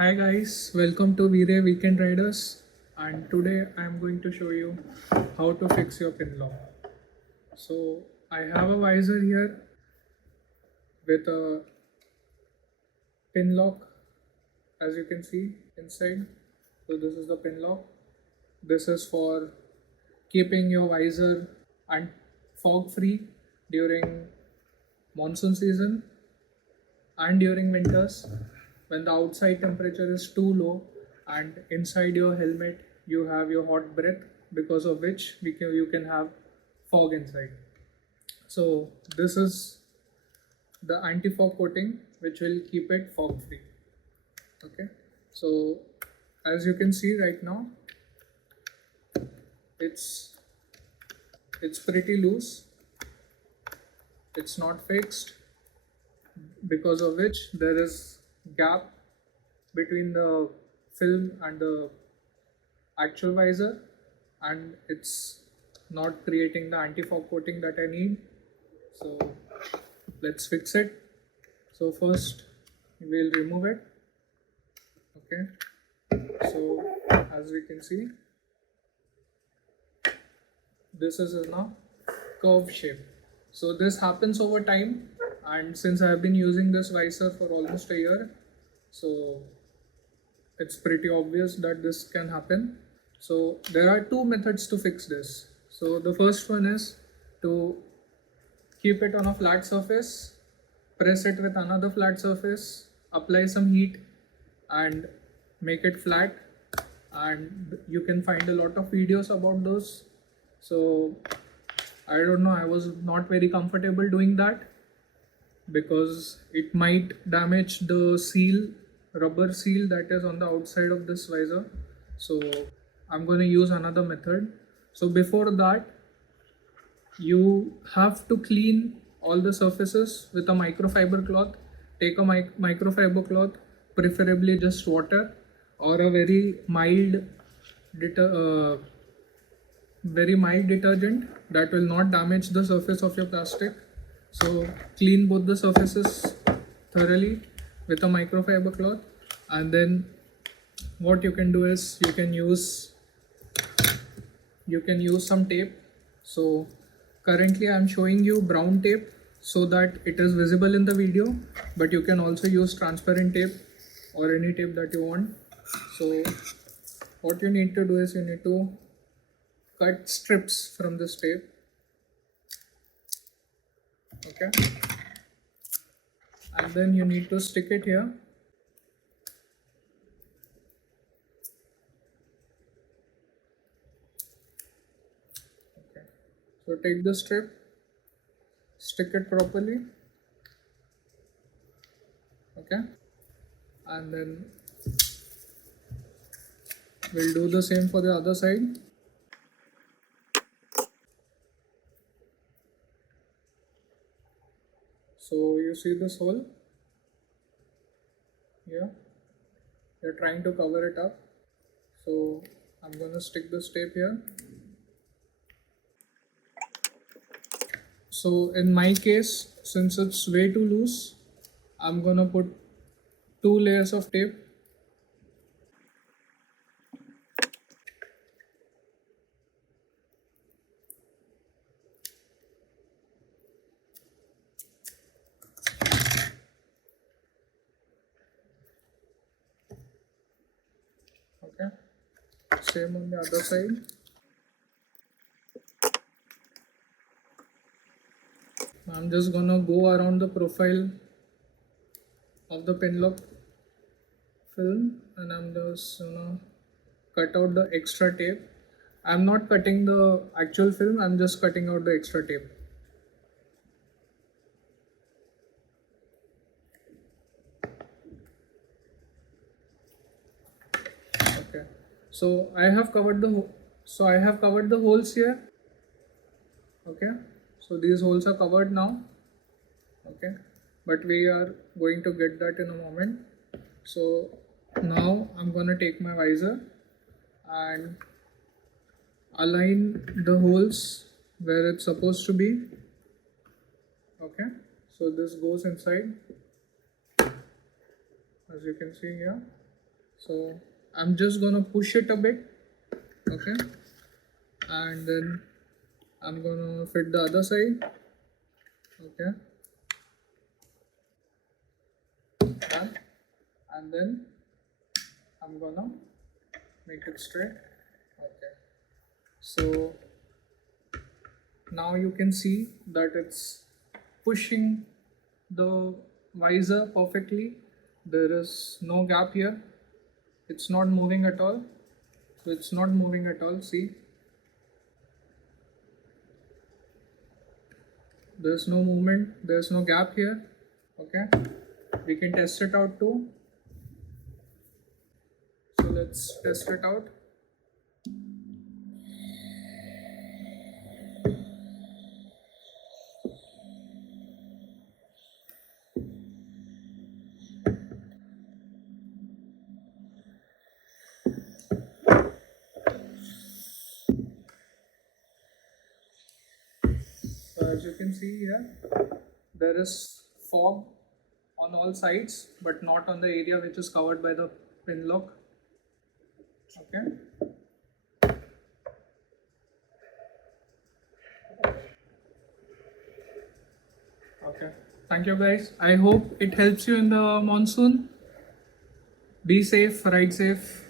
Hi guys, welcome to Vire Weekend Riders, and today I am going to show you how to fix your pin lock. So I have a visor here with a pin lock, as you can see inside. So this is the pin lock. This is for keeping your visor and fog free during monsoon season and during winters when the outside temperature is too low and inside your helmet you have your hot breath, because of which you can have fog inside. So this is the anti-fog coating which will keep it fog free. Okay, so as you can see right now, it's pretty loose, it's not fixed, because of which there is gap between the film and the actual visor, and it's not creating the anti-fog coating that I need. So let's fix it. So first we'll remove it. Okay, so as we can see, this is in a curved shape. So this happens over time, and since I have been using this visor for almost a year, so it's pretty obvious that this can happen. So there are two methods to fix this. So the first one is to keep it on a flat surface, press it with another flat surface, apply some heat and make it flat, and you can find a lot of videos about those. So I don't know, I was not very comfortable doing that because it might damage the rubber seal that is on the outside of this visor. So I'm going to use another method. So before that, you have to clean all the surfaces with a microfiber cloth. Take a microfiber cloth, preferably just water or a very mild detergent that will not damage the surface of your plastic. So clean both the surfaces thoroughly with a microfiber cloth, and then what you can do is you can use some tape. So currently I'm showing you brown tape so that it is visible in the video, but you can also use transparent tape or any tape that you want. So what you need to do is you need to cut strips from this tape. Okay, and then you need to stick it here. Okay, so take the strip, stick it properly. Okay, and then we'll do the same for the other side. So you see this hole here, you're trying to cover it up. So I'm going to stick this tape here. So in my case, since it's way too loose, I'm going to put 2 layers of tape. Okay, same on the other side. I'm just gonna go around the profile of the Pinlock film, and I'm just gonna cut out the extra tape. I'm not cutting the actual film, I'm just cutting out the extra tape. Okay, so I have covered the holes here. Okay, so these holes are covered now. Okay, but we are going to get that in a moment. So now I'm going to take my visor and align the holes where it's supposed to be. Okay, so this goes inside, as you can see here. So I'm just gonna push it a bit, okay, and then I'm gonna fit the other side, okay, done, and then I'm gonna make it straight, okay. So now you can see that it's pushing the visor perfectly. There is no gap here. It's not moving at all. So it's not moving at all. See, there's no movement, there's no gap here. Okay, we can test it out too. So let's test it out. So as you can see here, there is fog on all sides, but not on the area which is covered by the pin lock. Okay. Okay. Thank you guys. I hope it helps you in the monsoon. Be safe, ride safe.